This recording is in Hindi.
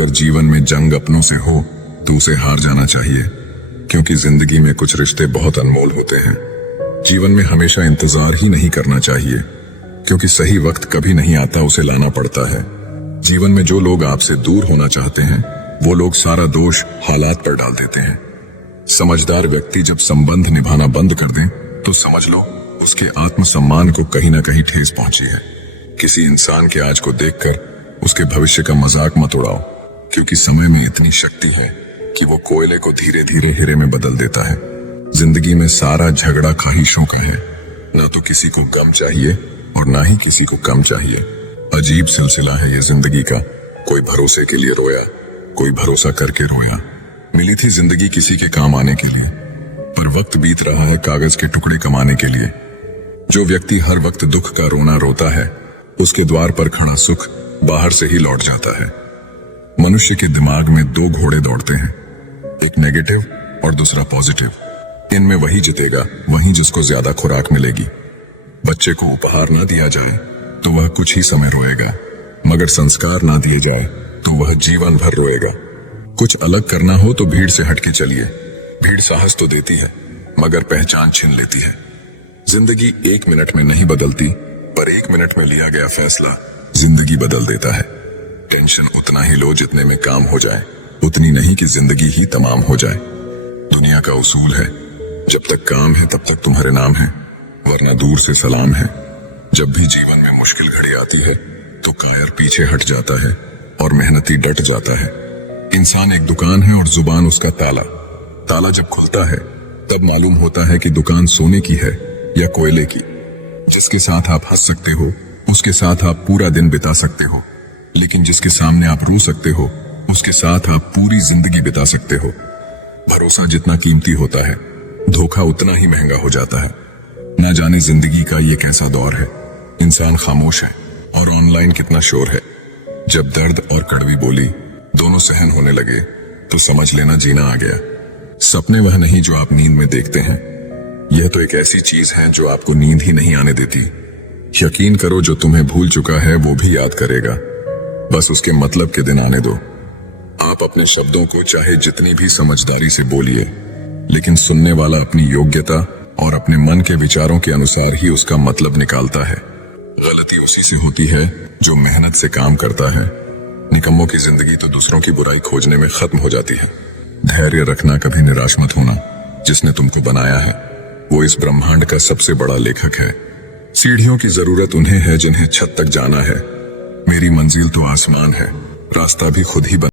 अगर जीवन में जंग अपनों से हो तो उसे हार जाना चाहिए, क्योंकि जिंदगी में कुछ रिश्ते बहुत अनमोल होते हैं। जीवन में हमेशा इंतजार ही नहीं करना चाहिए, क्योंकि सही वक्त कभी नहीं आता, उसे लाना पड़ता है। जीवन में जो लोग आपसे दूर होना चाहते हैं वो लोग सारा दोष हालात पर डाल देते हैं। समझदार व्यक्ति जब संबंध निभाना बंद कर दें तो समझ लो उसके आत्मसम्मान को कहीं ना कहीं ठेस पहुंची है। किसी इंसान के आज को देखकर उसके भविष्य का मजाक मत उड़ाओ, क्योंकि समय में इतनी शक्ति है कि वो कोयले को धीरे धीरे हीरे में बदल देता है। जिंदगी में सारा झगड़ा ख्वाहिशों का है, ना तो किसी को गम चाहिए और ना ही किसी को कम चाहिए। अजीब सिलसिला है ये जिंदगी का, कोई भरोसे के लिए रोया, कोई भरोसा करके रोया। मिली थी जिंदगी किसी के काम आने के लिए, पर वक्त बीत रहा है कागज के टुकड़े कमाने के लिए। जो व्यक्ति हर वक्त दुख का रोना रोता है, उसके द्वार पर खड़ा सुख बाहर से ही लौट जाता है। मनुष्य के दिमाग में दो घोड़े दौड़ते हैं, एक नेगेटिव और दूसरा पॉजिटिव। इनमें वही जीतेगा, वही जिसको ज्यादा खुराक मिलेगी। बच्चे को उपहार ना दिया जाए तो वह कुछ ही समय रोएगा, मगर संस्कार ना दिए जाए तो वह जीवन भर रोएगा। कुछ अलग करना हो तो भीड़ से हटके चलिए। भीड़ साहस तो देती है, मगर पहचान छीन लेती है। जिंदगी 1 मिनट में नहीं बदलती, पर 1 मिनट में लिया गया फैसला जिंदगी बदल देता है। टेंशन उतना ही लो जितने में काम हो जाए, उतनी नहीं कि जिंदगी ही तमाम हो जाए। दुनिया का उसूल है, जब तक काम है तब तक तुम्हारे नाम है, वरना दूर से सलाम है। जब भी जीवन में मुश्किल घड़ी आती है तो कायर पीछे हट जाता है और मेहनती डट जाता है। इंसान एक दुकान है और जुबान उसका ताला। ताला जब खुलता है तब मालूम होता है कि दुकान सोने की है या कोयले की। जिसके साथ आप हंस सकते हो उसके साथ आप पूरा दिन बिता सकते हो, लेकिन जिसके सामने आप रो सकते हो उसके साथ आप पूरी जिंदगी बिता सकते हो। भरोसा जितना कीमती होता है, धोखा उतना ही महंगा हो जाता है। ना जाने जिंदगी का ये कैसा दौर है, इंसान खामोश है और ऑनलाइन कितना शोर है। जब दर्द और कड़वी बोली दोनों सहन होने लगे तो समझ लेना जीना आ गया। सपने वह नहीं जो आप नींद में देखते हैं, यह तो एक ऐसी चीज है जो आपको नींद ही नहीं आने देती। यकीन करो, जो तुम्हें भूल चुका है वो भी याद करेगा, बस उसके मतलब के दिन आने दो। आप अपने शब्दों को चाहे जितनी भी समझदारी से बोलिए, लेकिन सुनने वाला अपनी योग्यता और अपने मन के विचारों के अनुसार ही उसका मतलब निकालता है। गलती उसी से होती है जो मेहनत से काम करता है। निकम्मों की जिंदगी तो दूसरों की बुराई खोजने में खत्म हो जाती है। धैर्य रखना, कभी निराश मत होना। जिसने तुमको बनाया है वो इस ब्रह्मांड का सबसे बड़ा लेखक है। सीढ़ियों की जरूरत उन्हें है जिन्हें छत तक जाना है। मेरी मंजिल तो आसमान है, रास्ता भी खुद ही